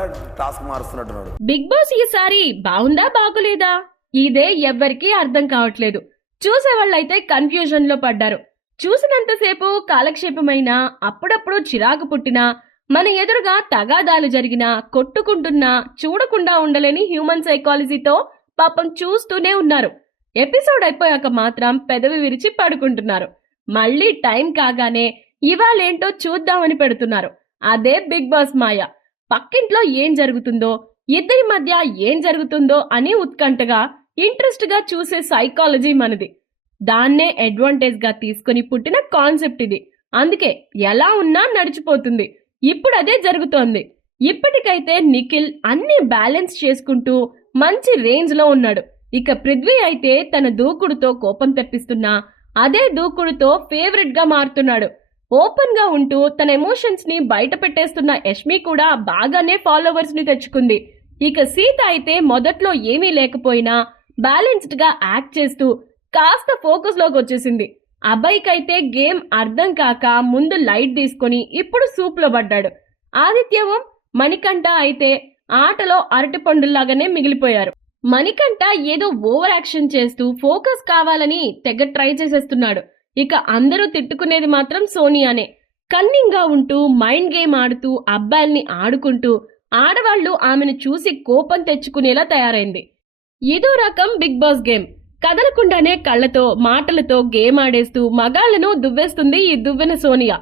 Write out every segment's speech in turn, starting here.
కొట్టినప్పుడల్లా task మారుస్తున్నట్టున్నాడు. Big boss ఈసారి బాగుందా బాగులేదా ఇదే ఎవ్వరికీ అర్థం కావట్లేదు. చూసేవాళ్ళైతే కన్ఫ్యూజన్ లో పడ్డారు. చూసినంతసేపు కాలక్షేపమైనా, అప్పుడప్పుడు చిరాకు పుట్టినా, మన ఎదురుగా తగాదాలు జరిగినా, కొట్టుకుంటున్నా చూడకుండా ఉండలేని హ్యూమన్ సైకాలజీతో పాపం చూస్తూనే ఉన్నారు. ఎపిసోడ్ అయిపోయాక మాత్రం పెదవి విరిచి పడుకుంటున్నారు. మళ్ళీ టైం కాగానే ఇవాళేంటో చూద్దామని పెడుతున్నారు. అదే బిగ్ బాస్ మాయ. పక్కింట్లో ఏం జరుగుతుందో, ఇద్దరి మధ్య ఏం జరుగుతుందో అని ఉత్కంఠగా ఇంట్రెస్ట్ గా చూసే సైకాలజీ మనది. దాన్నే అడ్వాంటేజ్ గా తీసుకుని పుట్టిన కాన్సెప్ట్ ఇది. అందుకే ఎలా ఉన్నా నడిచిపోతుంది. ఇప్పుడు అదే జరుగుతోంది. ఇప్పటికైతే నిఖిల్ అన్ని బ్యాలెన్స్ చేసుకుంటూ మంచి రేంజ్ లో ఉన్నాడు. ఇక పృథ్వీ అయితే తన దూకుడుతో కోపం తెప్పిస్తున్నా, అదే దూకుడుతో ఫేవరెట్ గా మారుతున్నాడు. ఓపెన్ గా ఉంటూ తన ఎమోషన్స్ ని బయట పెట్టేస్తున్న యష్మి కూడా బాగానే ఫాలోవర్స్ ని తెచ్చుకుంది. ఇక సీత అయితే మొదట్లో ఏమీ లేకపోయినా బ్యాలెన్స్డ్ గా యాక్ట్ చేస్తూ కాస్త ఫోకస్ లోకి వచ్చేసింది. అబ్బాయికైతే గేమ్ అర్థం కాక ముందు లైట్ తీసుకొని ఇప్పుడు సూప్ లో పడ్డాడు. ఆదిత్యవం, మణికంఠ అయితే ఆటలో అరటిపండుల్లాగానే మిగిలిపోయారు. మణికంఠ ఏదో ఓవర్ యాక్షన్ చేస్తూ ఫోకస్ కావాలని తెగ ట్రై చేసేస్తున్నాడు. ఇక అందరూ తిట్టుకునేది మాత్రం సోనియానే. కన్నింగ్ గా ఉంటూ మైండ్ గేమ్ ఆడుతూ అబ్బాయిల్ని ఆడుకుంటూ ఆడవాళ్లు ఆమెను చూసి కోపం తెచ్చుకునేలా తయారైంది. ఇదో రకం బిగ్ బాస్ గేమ్. కదలకుండానే కళ్లతో మాటలతో గేమ్ ఆడేస్తూ మగాళ్లను దువ్వేస్తుంది ఈ దువ్వెన సోనియా.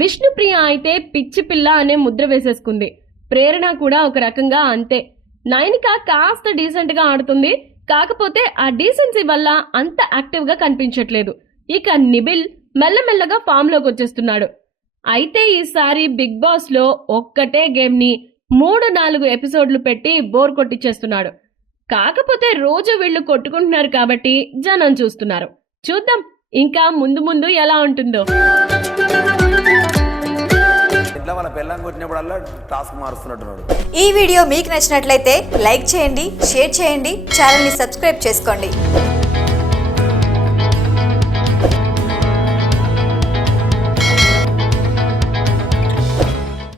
విష్ణుప్రియ అయితే పిచ్చి పిల్ల అనే ముద్ర వేసేసుకుంది. ప్రేరణ కూడా ఒక రకంగా అంతే. నైనిక కాస్త డీసెంట్ గా ఆడుతుంది. కాకపోతే ఆ డీసెన్సీ వల్ల అంత యాక్టివ్ గా కనిపించట్లేదు. ఇక నిబిల్ మెల్లమెల్లగా ఫామ్ లోకి వచ్చేస్తున్నాడు. అయితే ఈసారి బిగ్ బాస్ లో ఒక్కటే గేమ్ ని 3-4 ఎపిసోడ్లు పెట్టి బోర్ కొట్టించేస్తున్నాడు. కాకపోతే రోజు వీళ్ళు కొట్టుకుంటున్నారు కాబట్టి జనం చూస్తున్నారు. చూద్దాం ఇంకా ముందు ముందు ఎలా ఉంటుందో. ఇట్లా వాళ్ళ పెళ్ళం కొట్టినప్పుడల్లా టాస్క్ మారుస్తున్నట్టున్నాడు. ఈ వీడియో మీకు నచ్చినట్లయితే లైక్ చేయండి, షేర్ చేయండి, ఛానల్ని సబ్స్క్రైబ్ చేసుకోండి.